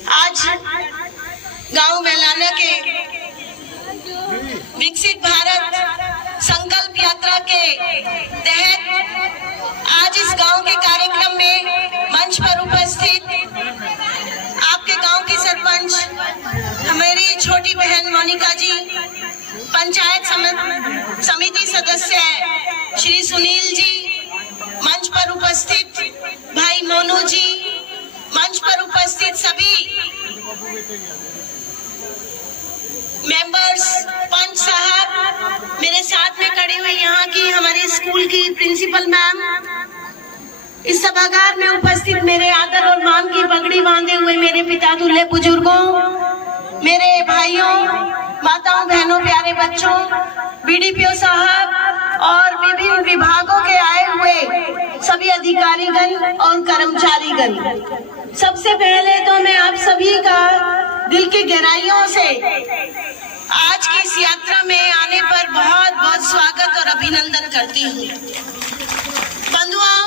आज गांव मैलाना के विकसित भारत संकल्प यात्रा के तहत आज इस गांव के कार्यक्रम में मंच पर उपस्थित आपके गांव की सरपंच हमारी छोटी बहन मोनिका जी, पंचायत समिति सदस्य श्री सुनील जी, मंच पर उपस्थित भाई मोनू जी, मंच पर उपस्थित सभी मेंबर्स, पंच साहब, मेरे साथ में खड़ी हुई यहाँ की हमारे स्कूल की प्रिंसिपल मैम, इस सभागार में उपस्थित मेरे आदर और मान की पगड़ी बांधे हुए मेरे पिता दूल्हे बुजुर्गों, मेरे भाइयों, माताओं, बहनों, प्यारे बच्चों, बीडीपीओ साहब और विभिन्न विभागों के आए हुए सभी अधिकारीगण और कर्मचारीगण, सबसे पहले तो मैं आप सभी का दिल की गहराइयों से आज की इस यात्रा में आने पर बहुत बहुत स्वागत और अभिनंदन करती हूँ। बंधुओं,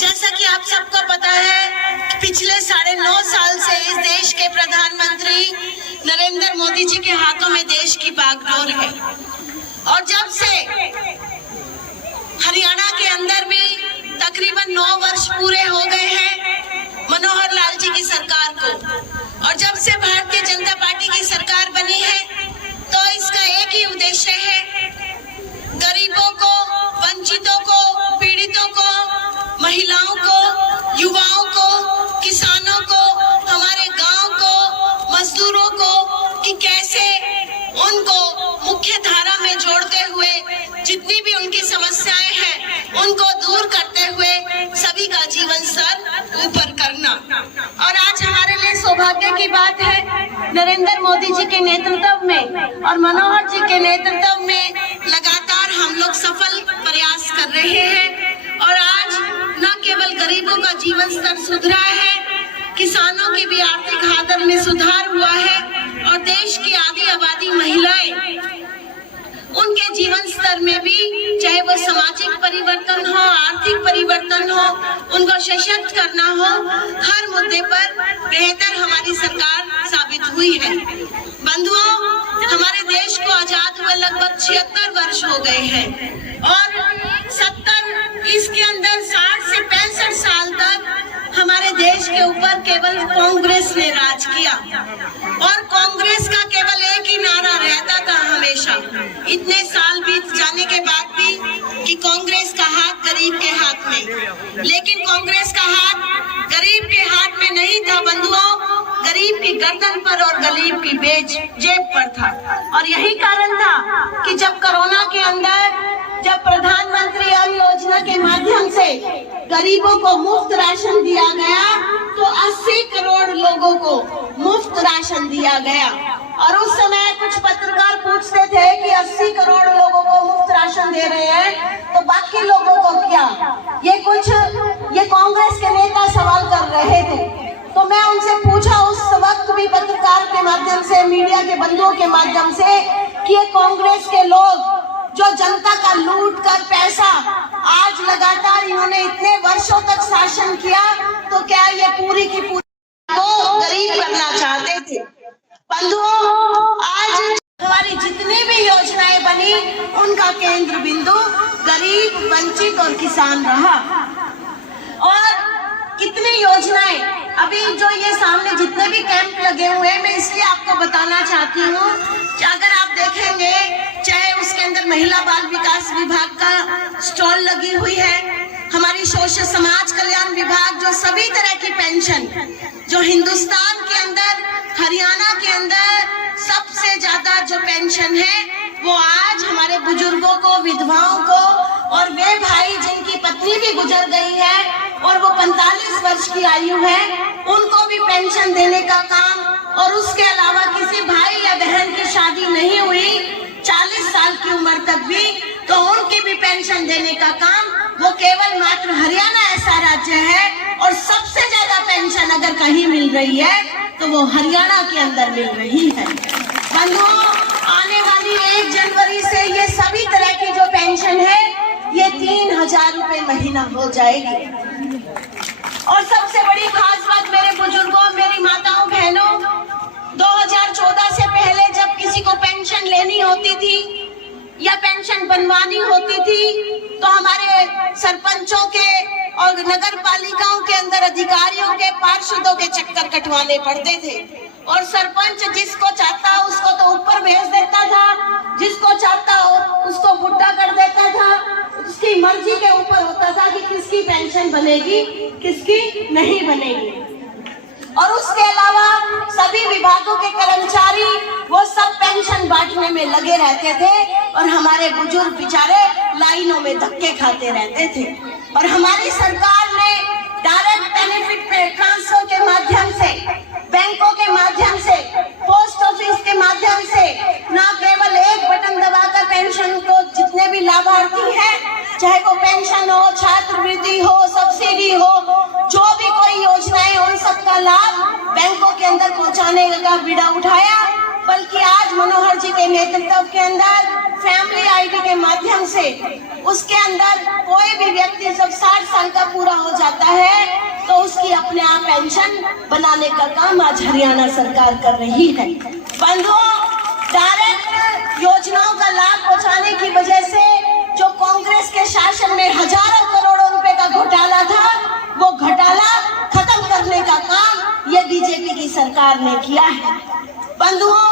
जैसा कि आप सबको पता है, पिछले 9.5 साल से इस देश के प्रधानमंत्री नरेंद्र मोदी जी के हाथों में देश की बागडोर है और जब से हरियाणा के अंदर भी तकरीबन 9 वर्ष पूरे हो गए हैं मनोहर लाल जी की सरकार को, और जब से भारतीय जनता पार्टी की सरकार बनी है तो इसका एक ही उद्देश्य है, गरीबों को, वंचितों को, पीड़ितों को, महिलाओं को, युवाओं को, किसानों को, हमारे गांव को, मजदूरों को कि कैसे उनको मुख्य धारा में जोड़ते हुए जितनी भी उनकी समस्याएं हैं उनको दूर करते हुए सभी का जीवन स्तर ऊपर करना। और आज हमारे लिए सौभाग्य की बात है, नरेंद्र मोदी जी के नेतृत्व में और मनोहर जी के नेतृत्व में लगातार हम लोग सफल प्रयास कर रहे हैं और आज न केवल गरीबों का जीवन स्तर सुधरा है, किसानों की भी आर्थिक हालत में सुधार हुआ है और देश की आधी आबादी महिलाएं, उनके जीवन स्तर में भी, चाहे वो सामाजिक परिवर्तन हो, आर्थिक परिवर्तन हो, उनको सशक्त करना हो, हर मुद्दे पर बेहतर हमारी सरकार साबित हुई है। बंधुओं, हमारे देश को आजाद हुए लगभग 76 वर्ष हो गए हैं और 70 इसके अंदर 60 से 65 साल तक हमारे देश के ऊपर केवल कांग्रेस ने राज किया और कांग्रेस का केवल एक ही नारा रहता था हमेशा, इतने साल बीत जाने के बाद भी, कि कांग्रेस का हाथ गरीब के हाथ में। लेकिन कांग्रेस का हाथ गरीब के हाथ में नहीं था बंधुओं, गरीब की गर्दन पर और गरीब की जेब पर था। और यही कारण था कि जब कोरोना के अंदर जब प्रधानमंत्री अन्न योजना के माध्यम से गरीबों को मुफ्त राशन दिया गया तो 80 करोड़ लोगों को मुफ्त राशन दिया गया। और उस समय कुछ पत्रकार पूछते थे कि 80 करोड़ लोगों को मुफ्त राशन दे रहे हैं तो बाकी लोगों को क्या, ये कांग्रेस के नेता सवाल कर रहे थे। तो मैं उनसे पूछा उस वक्त भी पत्रकार के माध्यम से, मीडिया के बंधुओं के माध्यम से, कि ये कांग्रेस के लोग जो जनता का लूट कर पैसा आज लगातार इन्होंने इतने वर्षों तक शासन किया, तो क्या ये पूरी की पूरी को गरीब करना चाहते थे? बंधुओं, आज हमारी जितनी भी योजनाएं बनी उनका केंद्र बिंदु गरीब, वंचित और किसान रहा। और कितनी योजनाएं, अभी जो ये सामने जितने भी कैंप लगे हुए हैं, मैं इसलिए आपको बताना चाहती हूँ, अगर आप देखेंगे चाहे उसके अंदर महिला बाल विकास विभाग का स्टॉल लगी हुई है, हमारी सोशल समाज कल्याण विभाग जो सभी तरह की पेंशन, जो हिंदुस्तान के अंदर, हरियाणा के अंदर सबसे ज्यादा जो पेंशन है वो आज हमारे बुजुर्गों को, विधवाओं को और वे भाई जिनकी पत्नी भी गुजर गई है और वो 45 वर्ष की आयु है, उनको भी पेंशन देने का काम, और उसके अलावा किसी भाई या बहन की शादी नहीं हुई 40 साल की उम्र तक भी, तो उनकी भी पेंशन देने का काम वो केवल मात्र हरियाणा ऐसा राज्य है। और सबसे ज्यादा पेंशन अगर कहीं मिल रही है तो वो हरियाणा के अंदर मिल रही है। बंधुओं, आने वाली 1 जनवरी से ये सभी तरह की जो पेंशन है ये 3000 रुपए महीना हो जाएगी। और सबसे बड़ी खास बात मेरे बुजुर्गों, मेरी माताओं, बहनों, होती थी या पेंशन बनवानी होती थी तो हमारे सरपंचों के और नगर पालिकाओं के अंदर अधिकारियों के पार्षदों के चक्कर कटवाने पड़ते थे। और सरपंच जिसको चाहता उसको तो ऊपर भेज देता था, जिसको चाहता उसको बुढ़ा कर देता था। उसकी मर्जी के ऊपर होता था कि किसकी पेंशन बनेगी, किसकी नहीं बनेगी। और उसके अलावा सभी विभागों के कर्मचारी वो सब पेंशन बांटने में लगे रहते थे और हमारे बुजुर्ग बेचारे लाइनों में धक्के खाते रहते थे। और हमारी सरकार ने डायरेक्ट बेनिफिट ट्रांसफर के माध्यम से, बैंकों के माध्यम से, पोस्ट ऑफिस के माध्यम से न केवल एक बटन दबाकर पेंशन को जितने भी लाभार्थी हैं, चाहे वो पेंशन हो, छात्रवृत्ति हो, सब्सिडी हो, जो भी कोई योजनाएं उन सबका लाभ बैंकों के अंदर पहुंचाने का बीड़ा उठाया। बल्कि आज मनोहर जी के नेतृत्व के अंदर फैमिली आईडी के माध्यम से उसके अंदर कोई भी व्यक्ति जब 60 साल का पूरा हो जाता है तो उसकी अपने आप पेंशन बनाने का काम आज हरियाणा सरकार कर रही है। बंधुओं, डायरेक्ट योजनाओं का लाभ पहुंचाने की वजह से जो कांग्रेस के शासन में हजारों करोड़ों रुपए का घोटाला था, वो घोटाला खत्म करने का काम ये बीजेपी की सरकार ने किया है। बंधुओं,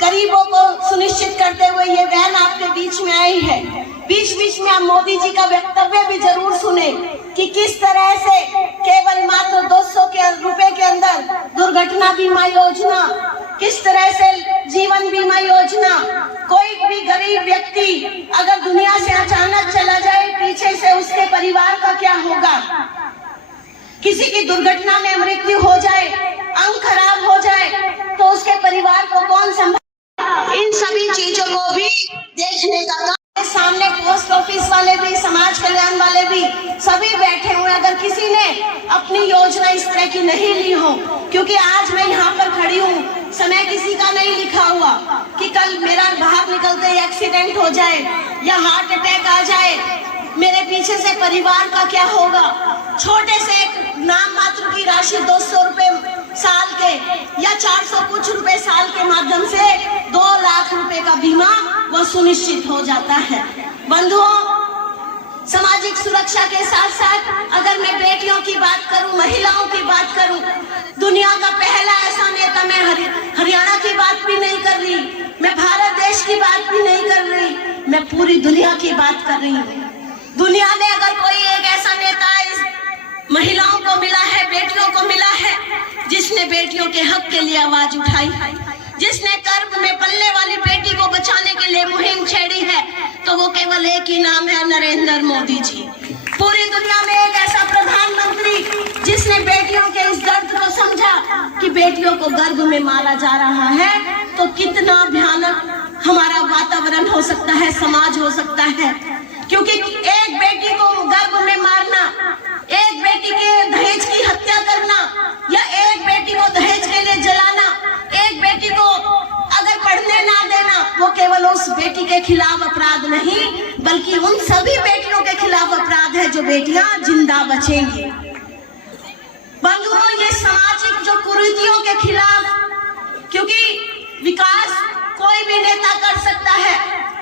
गरीबों को सुनिश्चित करते हुए ये वैन आपके बीच में आई है। बीच बीच में आप मोदी जी का वक्तव्य भी जरूर सुने कि किस तरह से केवल मात्र 200 रुपए के अंदर दुर्घटना बीमा योजना, किस तरह से जीवन बीमा योजना, कोई भी गरीब व्यक्ति अगर दुनिया से अचानक चला जाए, पीछे से उसके परिवार का क्या होगा, किसी की दुर्घटना में मृत्यु हो जाए, अंग खराब हो जाए तो उसके परिवार को कौन संभाले, इन सभी चीजों को भी देखने का काम सामने पोस्ट ऑफिस वाले भी, समाज कल्याण वाले भी सभी बैठे हुए। अगर किसी ने अपनी योजना इस तरह की नहीं ली हो, क्योंकि आज मैं यहाँ पर खड़ी हूँ, समय किसी का नहीं लिखा हुआ कि कल मेरा बाहर निकलते ही एक्सीडेंट हो जाए या हार्ट अटैक आ जाए, मेरे पीछे से परिवार का क्या होगा। छोटे से एक नाम मात्र की राशि 200 रुपए साल के या 400 कुछ रुपए साल के माध्यम से 2 लाख रुपए का बीमा वो सुनिश्चित हो जाता है। बंधुओं, सामाजिक सुरक्षा के साथ साथ अगर मैं बेटियों की बात करूं, महिलाओं की बात करूं, दुनिया का पहला ऐसा नेता, मैं हरियाणा की बात भी नहीं कर रही, मैं भारत देश की बात भी नहीं कर रही, मैं पूरी दुनिया की बात कर रही हूँ। दुनिया में अगर कोई एक ऐसा नेता इस महिलाओं को मिला है, बेटियों को मिला है, जिसने बेटियों के हक के लिए आवाज उठाई है, जिसने गर्भ में पलने वाली बेटी को बचाने के लिए मुहिम छेड़ी है, तो वो केवल एक ही नाम है, नरेंद्र मोदी जी। पूरी दुनिया में एक ऐसा प्रधानमंत्री जिसने बेटियों के इस दर्द को समझा कि बेटियों को गर्भ में मारा जा रहा है तो कितना भयानक हमारा वातावरण हो सकता है, समाज हो सकता है। क्योंकि एक बेटी को गर्भ में मारना, एक बेटी के दहेज की हत्या करना या एक बेटी को दहेज के लिए जलाना, एक बेटी को अगर पढ़ने ना देना, वो केवल उस बेटी के खिलाफ अपराध नहीं बल्कि उन सभी बेटियों के खिलाफ अपराध है जो बेटियां जिंदा बचेंगी। बंधुओं, ये सामाजिक जो कुरीतियों के खिलाफ, क्योंकि विकास कोई भी नेता कर सकता है,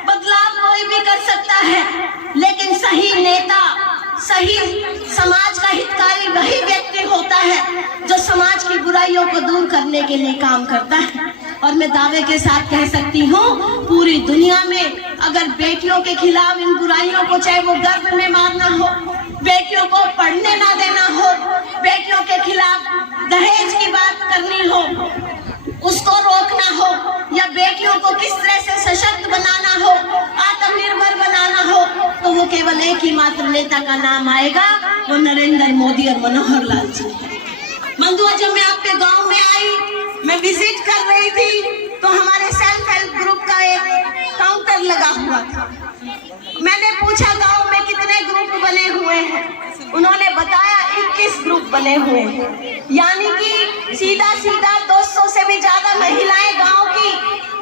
बदलाव कोई भी कर सकता है, लेकिन सही नेता, सही समाज का हितकारी वही व्यक्ति होता है जो समाज की बुराइयों को दूर करने के लिए काम करता है। और मैं दावे के साथ कह सकती हूँ, पूरी दुनिया में अगर बेटियों के खिलाफ इन बुराइयों को, चाहे वो गर्भ में मारना हो, बेटियों को पढ़ने ना देना हो, बेटियों के खिलाफ दहेज की बात करनी हो, उसको रोकना हो, या बेटियों को किस तरह से सशक्त बनाना हो, आत्मनिर्भर बनाना हो, तो वो केवल एक ही मात्र नेता का नाम आएगा, वो नरेंद्र मोदी और मनोहर लाल जी है। बंधुओं, जब मैं आपके गांव में आई, मैं विजिट कर रही थी, तो हमारे सेल्फ हेल्प ग्रुप का एक काउंटर लगा हुआ था। मैंने पूछा गांव में कितने ग्रुप बने हुए हैं, उन्होंने बताया 21 ग्रुप बने हुए हैं। यानी कि सीधा सीधा 200 से भी ज्यादा महिलाएं गांव की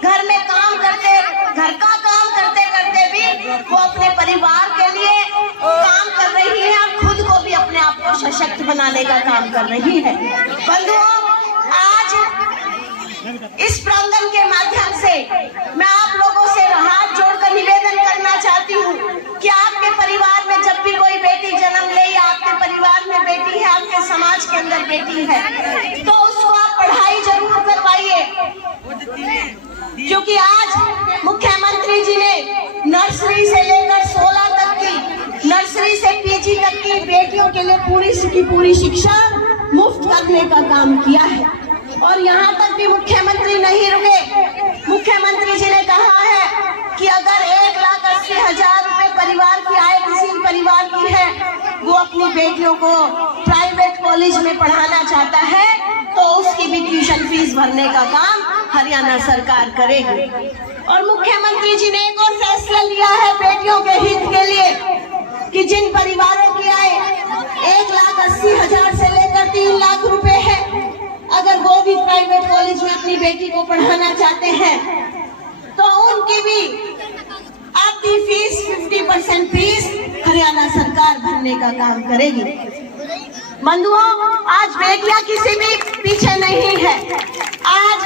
घर में काम करते, घर का काम करते करते भी वो अपने परिवार के लिए काम कर रही है और खुद को भी अपने आप को सशक्त बनाने का काम कर रही है। बंधुओं, आज इस प्रांगण के माध्यम से मैं आप लोगों से के समाज के अंदर बेटी है तो उसको आप पढ़ाई जरूर करवाइए, क्योंकि आज मुख्यमंत्री जी ने नर्सरी से लेकर 16 तक की, नर्सरी से पीजी तक की बेटियों के लिए पूरी शिक्षा मुफ्त करने का काम किया है। और यहाँ तक भी मुख्यमंत्री नहीं रुके। मुख्यमंत्री जी ने कहा है कि अगर 1,80,000 रुपए परिवार की आय किसी परिवार की है, वो अपनी बेटियों को प्राइवेट कॉलेज में पढ़ाना चाहता है तो उसकी भी ट्यूशन फीस भरने का काम हरियाणा सरकार करेगी। और मुख्यमंत्री जी ने एक और फैसला लिया है बेटियों के हित के लिए कि जिन परिवारों की आय 1,80,000 से लेकर 3 लाख रुपए है, अगर वो भी प्राइवेट कॉलेज में अपनी बेटी को पढ़ाना चाहते हैं तो उनकी भी आधी फीस 50% फीस हरियाणा सरकार भरने का काम करेगी। बंधुओं, आज बेटियां किसी भी पीछे नहीं है। आज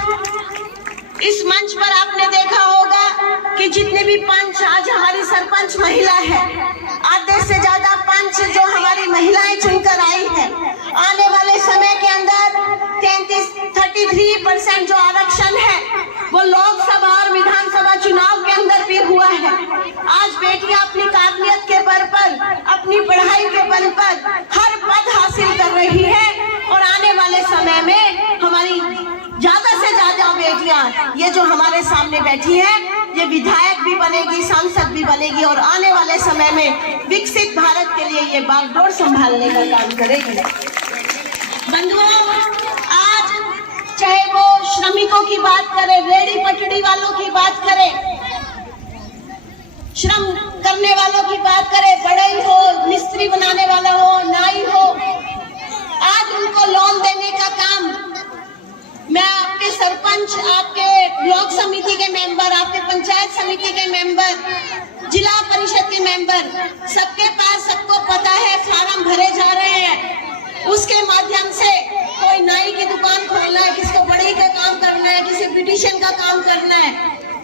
इस मंच पर आपने देखा होगा कि जितने भी पंच, आज हमारी सरपंच महिला है, आधे से ज्यादा पंच जो हमारी महिलाएं चुनकर आई है। आने वाले समय के अंदर 33% जो आरक्षण है वो लोकसभा और विधानसभा चुनाव के अंदर भी हुआ है। आज बेटियां अपनी काबिलियत के बल पर, अपनी पढ़ाई के बल पर हर पद हासिल कर रही है और आने वाले समय में हमारी ज्यादा से ज्यादा बेटियां, ये जो हमारे सामने बैठी है, ये विधायक भी बनेगी, सांसद भी बनेगी और आने वाले समय में विकसित भारत के लिए ये बागडोर संभालने का काम करेगी। बंधुओं, आज चाहे वो श्रमिकों की बात करें, रेहड़ी पटड़ी वालों की बात करें, श्रम करने वालों की बात करें, बढ़ई हो, मिस्त्री बनाने वाला हो, नाई हो, आज उनको लोन देने का काम मैं आपके सरपंच, आपके ब्लॉक समिति के मेंबर, आपके पंचायत समिति के मेंबर, जिला परिषद के मेंबर, सबके पास सबको पता है फार्म भरे जा रहे हैं। उसके माध्यम से कोई नाई की दुकान खोलना है, किसी को बढ़ई का काम करना है, किसी ब्यूटिशियन का काम करना है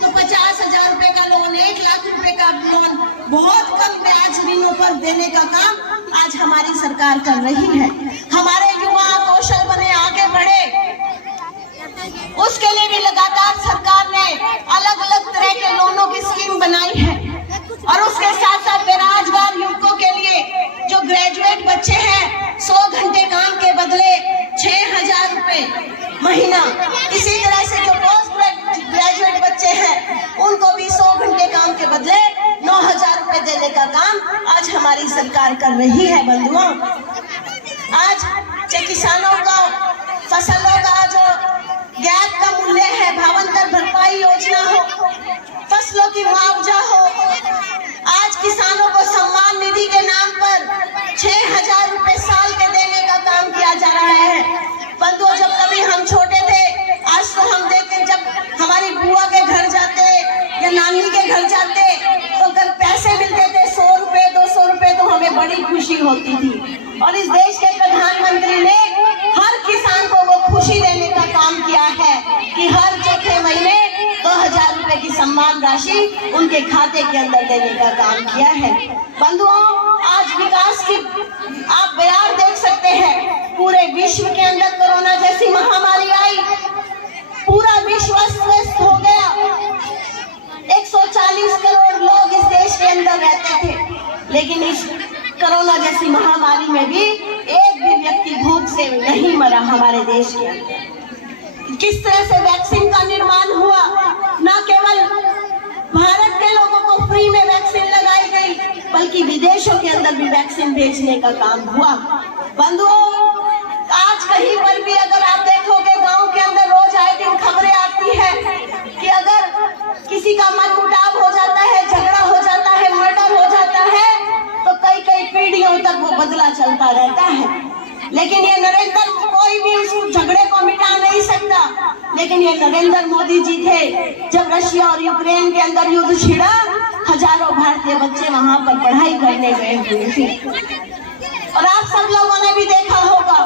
तो 50,000 रुपए का लोन, 1 लाख रुपए का लोन बहुत कम ब्याज ऋणों पर देने का काम आज हमारी सरकार कर रही है। हमारे युवा कौशल बने, आगे बढ़े, उसके लिए भी लगातार सरकार ने अलग अलग तरह के लोनों की स्कीम बनाई है। और उसके साथ साथ बेरोजगार युवकों के लिए जो ग्रेजुएट बच्चे हैं 100 घंटे काम के बदले 6,000 रुपए महीना, इसी तरह से जो पोस्ट ग्रेजुएट बच्चे हैं उनको भी 100 घंटे काम के बदले 9,000 रुपए देने का काम आज हमारी सरकार कर रही है। बंधुओं, आज किसानों का फसलों का जो गैप का मूल्य है, भावांतर भरपाई योजना हो, फसलों की मुआवजा हो, आज किसानों को सम्मान निधि के नाम पर 6,000 रुपए साल के देने का काम किया जा रहा है। बंधुओं, जब कभी हम छोटे थे, आज तो हम देखते जब हमारी बुआ के घर जाते या नानी के घर जाते तो अगर पैसे मिलते थे 100 रुपए 200 रुपए तो हमें बड़ी खुशी होती थी। और इस देश के प्रधानमंत्री ने हर किसान को वो खुशी देने का काम किया है कि हर चौथे महीने 2,000 रुपए की सम्मान राशि उनके खाते के अंदर देने का काम किया है। बंधुओं, आज विकास की आप बयान देख सकते हैं। पूरे विश्व के अंदर कोरोना जैसी महामारी आई, पूरा विश्व अस्वस्थ हो गया। 140 करोड़ लोग इस देश के अंदर रहते थे, लेकिन इस कोरोना जैसी महामारी में भी एक भी व्यक्ति भूख से नहीं मरा हमारे देश के अंदर। किस तरह से वैक्सीन का निर्माण हुआ, न केवल भारत के लोगों को फ्री में वैक्सीन लगाई गई, बल्कि विदेशों के अंदर भी वैक्सीन भेजने का काम हुआ। बंधुओं, आज कहीं पर भी अगर आप देखोगे गांव के अंदर रोज आए दिन खबरें आती है कि अगर किसी का मनमुटाव हो जाता है, झगड़ा हो जाता है, मर्डर हो जाता है तो कई कई पीढ़ियों तक वो बदला चलता रहता है। लेकिन ये नरेंद्र, कोई भी उस झगड़े को मिटा नहीं सकता, लेकिन ये नरेंद्र मोदी जी थे। जब रशिया और यूक्रेन के अंदर युद्ध छिड़ा, हजारों भारतीय बच्चे वहां पर पढ़ाई करने गए हुए थे। और आप सब लोगों ने भी देखा होगा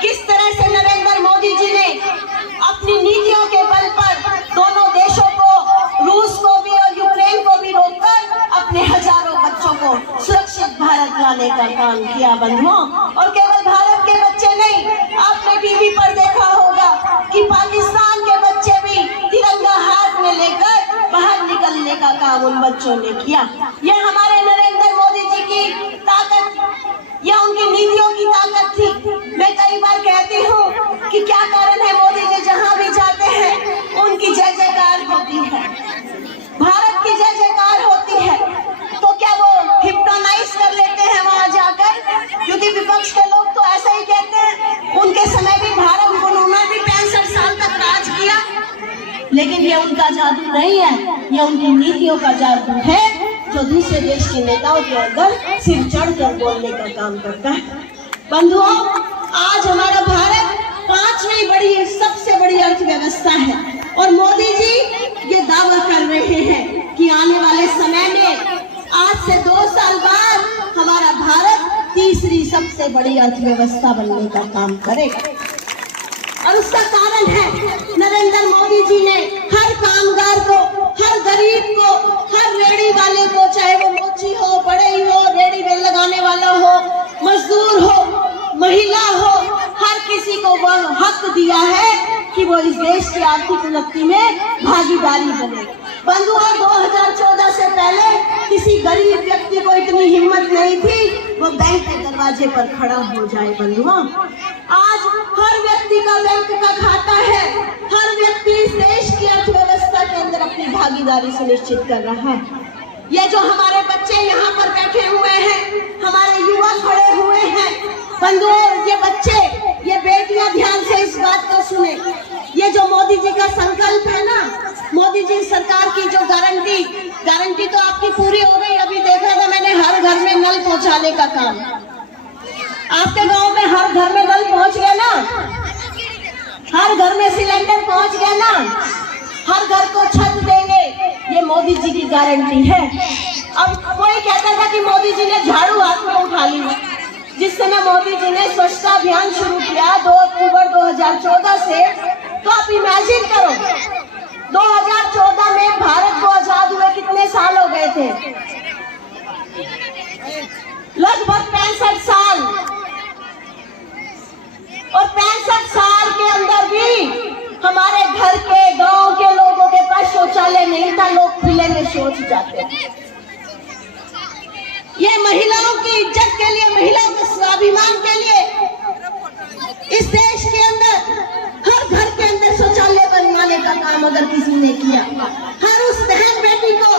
किस तरह से नरेंद्र मोदी जी ने अपनी नीतियों के बल पर दोनों देशों को, रूस को भी और यूक्रेन को भी रोककर अपने हजारों बच्चों को सुरक्षित भारत लाने का काम किया। बंधुओं, और केवल भारत के बच्चे ये हमारे नरेंद्र मोदी जी की ताकत, ये उनकी नीतियों की ताकत थी। मैं कई बार कहती हूँ कि क्या कारण है मोदी जी जहाँ भी जाते हैं उनकी जय जयकार होती है, भारत की जय जयकार होती है। तो क्या वो हिप्नोटाइज कर लेते हैं वहां जाकर? क्योंकि विपक्ष के लोग तो ऐसा ही कहते हैं, उनके समय भी भारत उन्होंने भी 65 साल तक राज किया, लेकिन ये उनका जादू नहीं है, ये उनकी नीतियों का जादू है जो दूसरे देश के नेताओं के अंदर सिर चढ़कर बोलने का काम करता है। बंधुओं, आज हमारा भारत 5वीं बड़ी सबसे बड़ी अर्थव्यवस्था है और मोदी जी ये दावा कर रहे हैं कि आने वाले समय में आज से 2 साल बाद हमारा भारत 3री सबसे बड़ी अर्थव्यवस्था बनने का काम करेगा। और उसका कारण है नरेंद्र मोदी जी ने हर कामगार को, हर गरीब को, हर रेड़ी वाले को, चाहे वो मोची हो, बड़े हो, रेड़ी में लगाने वाला हो, मजदूर हो, महिला हो, हर किसी को वह हक दिया है कि वो इस देश की आर्थिक उन्नति में भागीदारी बने। बंधुओं, 2014 से पहले किसी गरीब व्यक्ति को इतनी हिम्मत नहीं थी वो बैंक के दरवाजे पर खड़ा हो जाए। बंधुओं, आज हर व्यक्ति का बैंक का खाता है, हर व्यक्ति इस देश की अर्थव्यवस्था के अंदर अपनी भागीदारी सुनिश्चित कर रहा है। ये जो हमारे बच्चे यहाँ पर बैठे हुए हैं, हमारे युवा खड़े हुए हैं, बंधुओं, ये बच्चे, ये बेटियां ध्यान से इस बात को सुने। ये जो मोदी जी का संकल्प है ना, मोदी जी सरकार की जो गारंटी तो आपकी पूरी हो गई। अभी देखा था मैंने, हर घर में नल पहुंचाने का काम। आपके गांव में हर घर में नल पहुंच गया ना, हर घर में सिलेंडर पहुंच गया ना, हर घर को छत देंगे, ये मोदी जी की गारंटी है। अब कोई कहता था कि मोदी जी ने झाड़ू हाथ में उठा ली। जिस समय मोदी जी ने स्वच्छता अभियान शुरू किया 2 अक्टूबर 2014 से, तो आप इमेजिन करो 2014 में भारत को आजाद हुए कितने साल हो गए थे? लगभग 65 साल। और 65 साल के अंदर भी हमारे घर के, गांव के लोगों के पास शौचालय नहीं था, लोग खुले में शौच जाते थे। ये महिलाओं की इज्जत के लिए, महिलाओं के स्वाभिमान के लिए इस देश के अंदर हर घर के अंदर शौचालय बनवाने का काम अगर किसी ने किया, हर उस बहन बेटी को,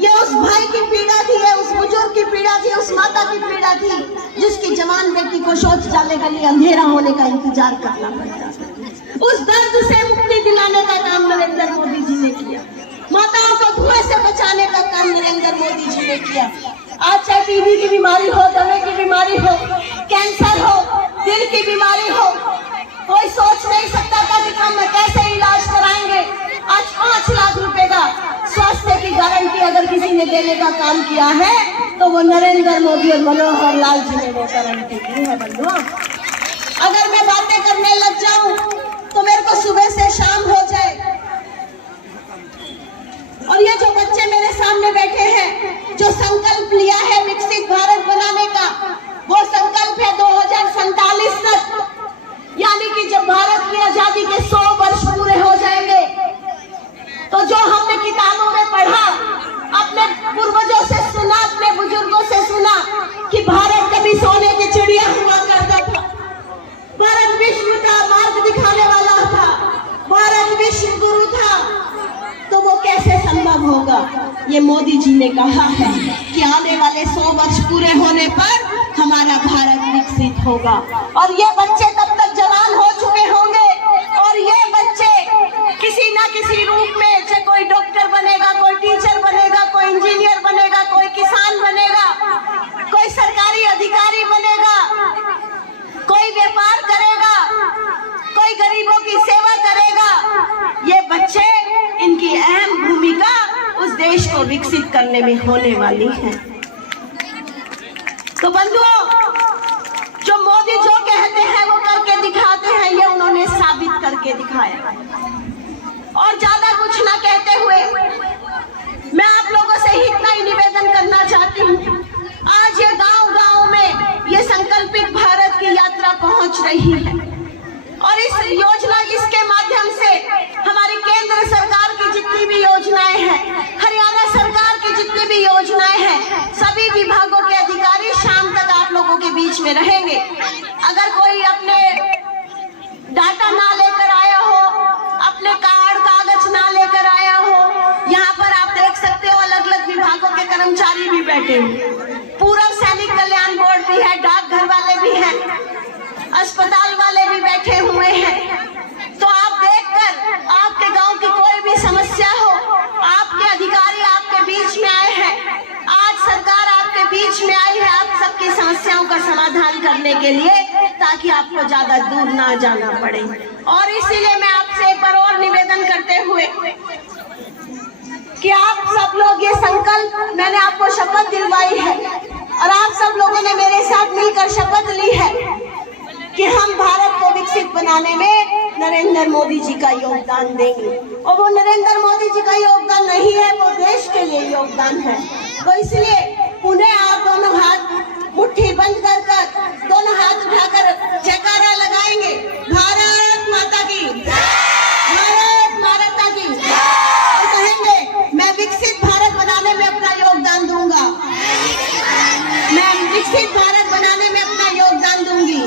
ये उस भाई की पीड़ा थी, ये उस बुजुर्ग की पीड़ा थी, उस माता की पीड़ा थी जिसकी जवान बेटी को शौचालय के लिए अंधेरा होने का इंतजार करना पड़ता, उस दर्द से मुक्ति दिलाने का काम नरेंद्र मोदी जी ने किया। माताओं को धुएं से बचाने का काम नरेंद्र मोदी जी ने किया। आज चाहे टीबी की बीमारी हो, दमे की बीमारी हो, कैंसर हो, दिल की बीमारी हो, कोई सोच नहीं सकता था कि हम कैसे इलाज कराएंगे। आज 5 लाख रुपए का स्वास्थ्य की गारंटी अगर किसी ने देने का काम किया है तो वो नरेंद्र मोदी और मनोहर लाल जी ने वो गारंटी दी है। बंधुओं, अगर मैं बातें करने लग जाऊं तो मेरे को सुबह से शाम हो जाए। और ये जो बच्चे मेरे सामने बैठे हैं, जो संकल्प लिया है विकसित भारत बनाने का, वो संकल्प है 2047 तक, यानी कि जब भारत की आजादी के 100 वर्ष पूरे हो जाएंगे, तो जो हमने किताबों में पढ़ा, अपने पूर्वजों से सुना, अपने बुजुर्गों से सुना कि भारत कभी सोने की चिड़िया हुआ करता था, भारत विश्व का मार्ग दिखाने वाला था, भारत विश्व गुरु था, तो वो कैसे संभव होगा? ये मोदी जी ने कहा है कि आने वाले 100 वर्ष पूरे होने पर हमारा भारत विकसित होगा। और ये बच्चे तब तक जवान हो चुके होंगे और ये बच्चे किसी ना किसी रूप में, चाहे कोई डॉक्टर बनेगा, कोई टीचर बनेगा, कोई इंजीनियर बनेगा, कोई किसान बनेगा, कोई सरकारी अधिकारी बनेगा, कोई व्यापार करेगा, कोई गरीबों की सेवा करेगा। ये बच्चे, इनकी अहम भूमिका उस देश को विकसित करने में होने वाली है। तो बंधुओं, जो मोदी जो कहते हैं वो करके दिखाते हैं, ये उन्होंने साबित करके दिखाया। और ज्यादा कुछ ना कहते हुए मैं आप लोगों से ही इतना ही निवेदन करना चाहती हूँ। आज ये गांव-गांव में ये संकल्पित भारत की यात्रा पहुंच रही है और इस योजना, इसके माध्यम से हमारी केंद्र सरकार की जितनी भी योजनाएं हैं, हरियाणा सरकार की जितनी भी बीच में रहेंगे। अगर कोई अपने डाटा ना लेकर आया हो, अपने कार्ड कागज ना लेकर आया हो, यहाँ पर आप देख सकते हो अलग अलग विभागों के कर्मचारी भी बैठे हैं, पूर्व सैनिक कल्याण बोर्ड भी है, डाकघर वाले भी हैं, अस्पताल वाले भी बैठे हुए हैं। तो आप देखकर आपके गांव की कोई भी समस्या हो, आपके अधिकारी आपके बीच में आए हैं, आज सरकार आपके बीच में आई है आप सबकी समस्याओं का समाधान करने के लिए, ताकि आपको ज्यादा दूर ना जाना पड़े। और इसीलिए मैं आपसे एक बार और निवेदन करते हुए कि आप सब लोग ये संकल्प, मैंने आपको शपथ दिलवाई है और आप सब लोगों ने मेरे साथ मिलकर शपथ ली है कि हम भारत को विकसित बनाने में नरेंद्र मोदी जी का योगदान देंगे। और वो नरेंद्र मोदी जी का योगदान नहीं है, वो देश के लिए योगदान है। तो इसलिए पुनः आप दोनों हाथ मुट्ठी बंद कर दोनों हाथ उठाकर जयकारा लगाएंगे, भारत माता की, भारत माता की, और कहेंगे मैं विकसित भारत बनाने में अपना योगदान दूंगा, मैं विकसित भारत बनाने में अपना योगदान दूंगी।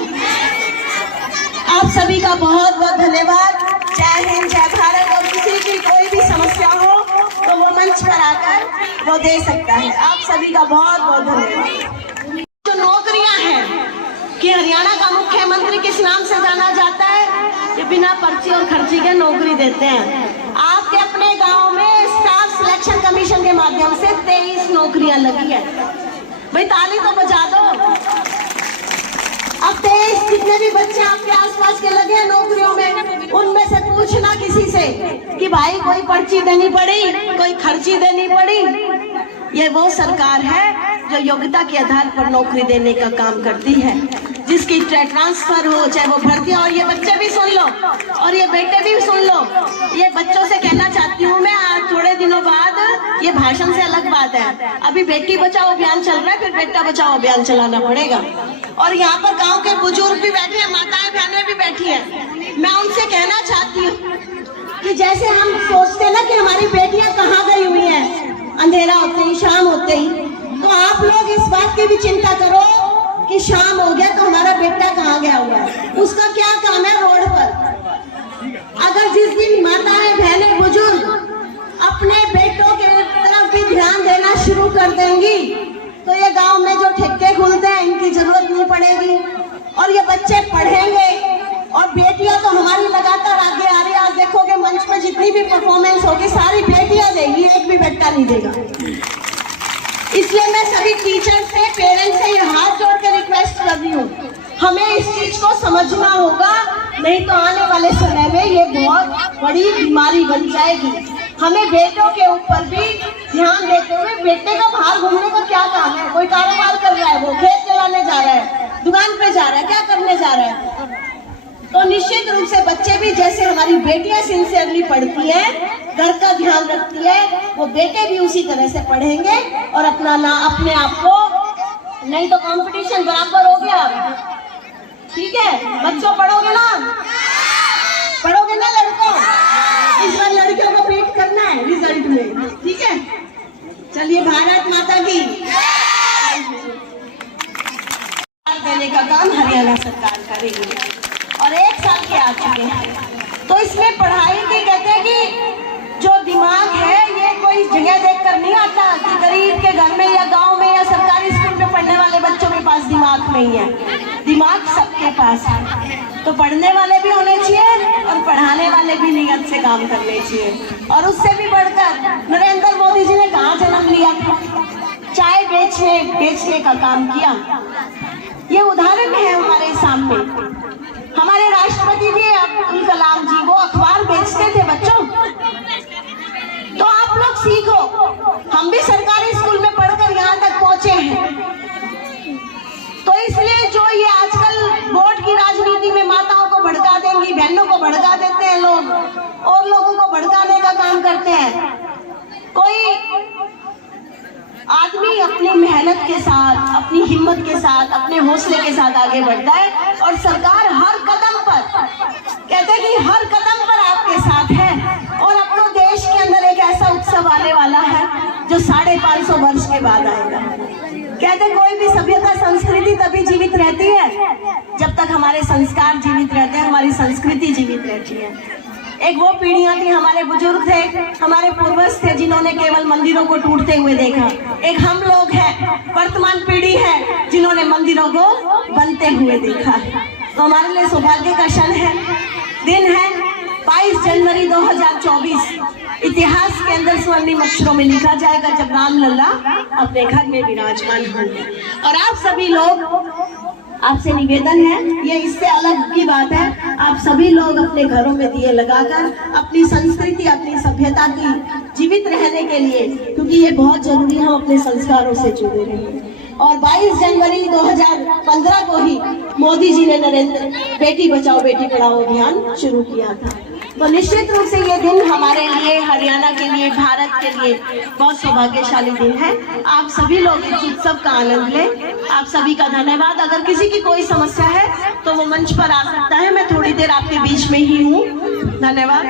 आप सभी का बहुत बहुत धन्यवाद। जय हिंद, जय भारत। और किसी की कोई भी समस्या हो तो वो मंच पर आकर वो दे सकता है। आप सभी का बहुत बहुत धन्यवाद। जो नौकरियां हैं कि हरियाणा का मुख्यमंत्री किस नाम से जाना जाता है, कि बिना पर्ची और खर्ची के नौकरी देते हैं। आपके अपने गांव में स्टाफ सिलेक्शन कमीशन के माध्यम से 23 नौकरियां लगी है। भाई ताली तो बजा दो। अब 23 जितने भी बच्चे आपके आसपास के लगे हैं नौकरियों में, उनमें से पूछना किसी से कि भाई कोई पर्ची देनी पड़ी, कोई खर्ची देनी पड़ी। ये वो सरकार है जो योग्यता के आधार पर नौकरी देने का काम करती है, जिसकी ट्रांसफर हो चाहे वो भर्ती। और ये बच्चे भी सुन लो और ये बेटे भी सुन लो, ये बच्चों से कहना चाहती हूँ मैं, आज थोड़े दिनों बाद, ये भाषण से अलग बात है, अभी बेटी बचाओ अभियान चल रहा है, फिर बेटा बचाओ अभियान चलाना पड़ेगा। और यहाँ पर गांव के बुजुर्ग भी बैठे हैं, माताएं बहनें भी बैठी हैं। मैं उनसे कहना चाहती हूँ कि जैसे हम सोचते ना कि हमारी बेटियां कहाँ गई हुई हैं, अंधेरा होते ही, शाम होते ही, तो आप लोग इस बात की भी चिंता करो कि शाम हो गया तो हमारा बेटा कहाँ गया हुआ है, उसका क्या काम है रोड पर। अगर जिस दिन माताएं बहनें बुजुर्ग अपने बेटों के तरफ भी ध्यान देना शुरू कर देंगी तो ये गांव में जो ठेके खुलते हैं इनकी जरूरत नहीं पड़ेगी और ये बच्चे पढ़ेंगे। और बेटियां तो हमारी लगातार आगे आ रही है। आज देखोगे मंच में जितनी भी परफॉर्मेंस होगी सारी बेटियां देगी, एक भी बेटा नहीं देगा। इसलिए मैं सभी टीचर से, पेरेंट्स से ये हाथ जोड़ के रिक्वेस्ट कर रही हूँ, हमें इस चीज को समझना होगा, नहीं तो आने वाले समय में ये बहुत बड़ी बीमारी बन जाएगी। हमें बेटों के ऊपर भी ध्यान देते हुए, बेटे का बाहर घूमने का क्या काम है, कोई कारोबार कर रहा है, वो खेत चलाने जा रहा है, दुकान पे जा रहा है, क्या करने जा रहा है। तो निश्चित रूप से बच्चे भी, जैसे हमारी बेटियां सिंसियरली पढ़ती हैं, घर का ध्यान रखती है, वो बेटे भी उसी तरह से पढ़ेंगे और अपने आप को, नहीं तो कंपटीशन बराबर हो गया। ठीक है बच्चों, पढ़ोगे ना, पढ़ोगे ना लड़कों, इस बार लड़कियों को बीट करना है रिजल्ट में। ठीक है, चलिए भारत माता की देने का काम हरियाणा सरकार करेगी और 1 साल के आ चुके हैं। तो इसमें पढ़ाई की, कहते हैं कि जो दिमाग है ये कोई जगह देखकर नहीं आता कि गरीब के घर में या गांव में या सरकारी स्कूल में पढ़ने वाले बच्चों के पास दिमाग नहीं है। दिमाग सबके पास है, तो पढ़ने वाले भी होने चाहिए और पढ़ाने वाले भी नियत से काम करने चाहिए। और उससे भी बढ़कर नरेंद्र मोदी जी ने कहाँ जन्म लिया था, चाय बेचने का काम किया। ये उदाहरण है हमारे सामने। हमारे राष्ट्रपति जी अब्दुल कलाम जी, वो अखबार बेचते थे बच्चों। तो आप लोग सीखो, हम भी सरकारी स्कूल में पढ़कर यहाँ तक पहुंचे हैं। तो इसलिए जो ये आजकल वोट की राजनीति में माताओं को भड़का देंगी, बहनों को भड़का देते हैं लोग और लोगों को भड़काने का काम करते हैं। कोई आदमी अपनी मेहनत के साथ, अपनी हिम्मत के साथ, अपने हौसले के साथ आगे बढ़ता है और सरकार हर कदम पर, कहते हैं कि हर कदम पर आपके साथ है। और अपने देश के अंदर एक ऐसा उत्सव आने वाला है जो 550 वर्ष के बाद आएगा। कहते कोई भी सभ्यता संस्कृति तभी जीवित रहती है जब तक हमारे संस्कार जीवित रहते हैं, हमारी संस्कृति जीवित रहती है। एक वो पीढ़ियां थी, हमारे बुजुर्ग थे, हमारे पूर्वज थे जिन्होंने केवल मंदिरों को टूटते हुए देखा। एक हम लोग हैं, वर्तमान पीढ़ी है जिन्होंने मंदिरों को बनते हुए देखा है। तो हमारे लिए सौभाग्य का क्षण है, दिन है 22 जनवरी 2024। इतिहास के अंदर स्वर्णिम अक्षरों में लिखा जाएगा जब रामलला अपने घर में विराजमान होंगे। और आप सभी लोग, आपसे निवेदन है, ये इससे अलग की बात है, आप सभी लोग अपने घरों में दिए लगाकर अपनी संस्कृति, अपनी सभ्यता की जीवित रहने के लिए, क्योंकि ये बहुत जरूरी है, हम अपने संस्कारों से जुड़े रहें। और 22 जनवरी 2015 को ही मोदी जी ने नरेंद्र बेटी बचाओ बेटी पढ़ाओ अभियान शुरू किया था। तो निश्चित रूप से ये दिन हमारे लिए, हरियाणा के लिए, भारत के लिए बहुत सौभाग्यशाली दिन है। आप सभी लोग इस उत्सव का आनंद लें। आप सभी का धन्यवाद। अगर किसी की कोई समस्या है तो वो मंच पर आ सकता है, मैं थोड़ी देर आपके बीच में ही हूँ। धन्यवाद।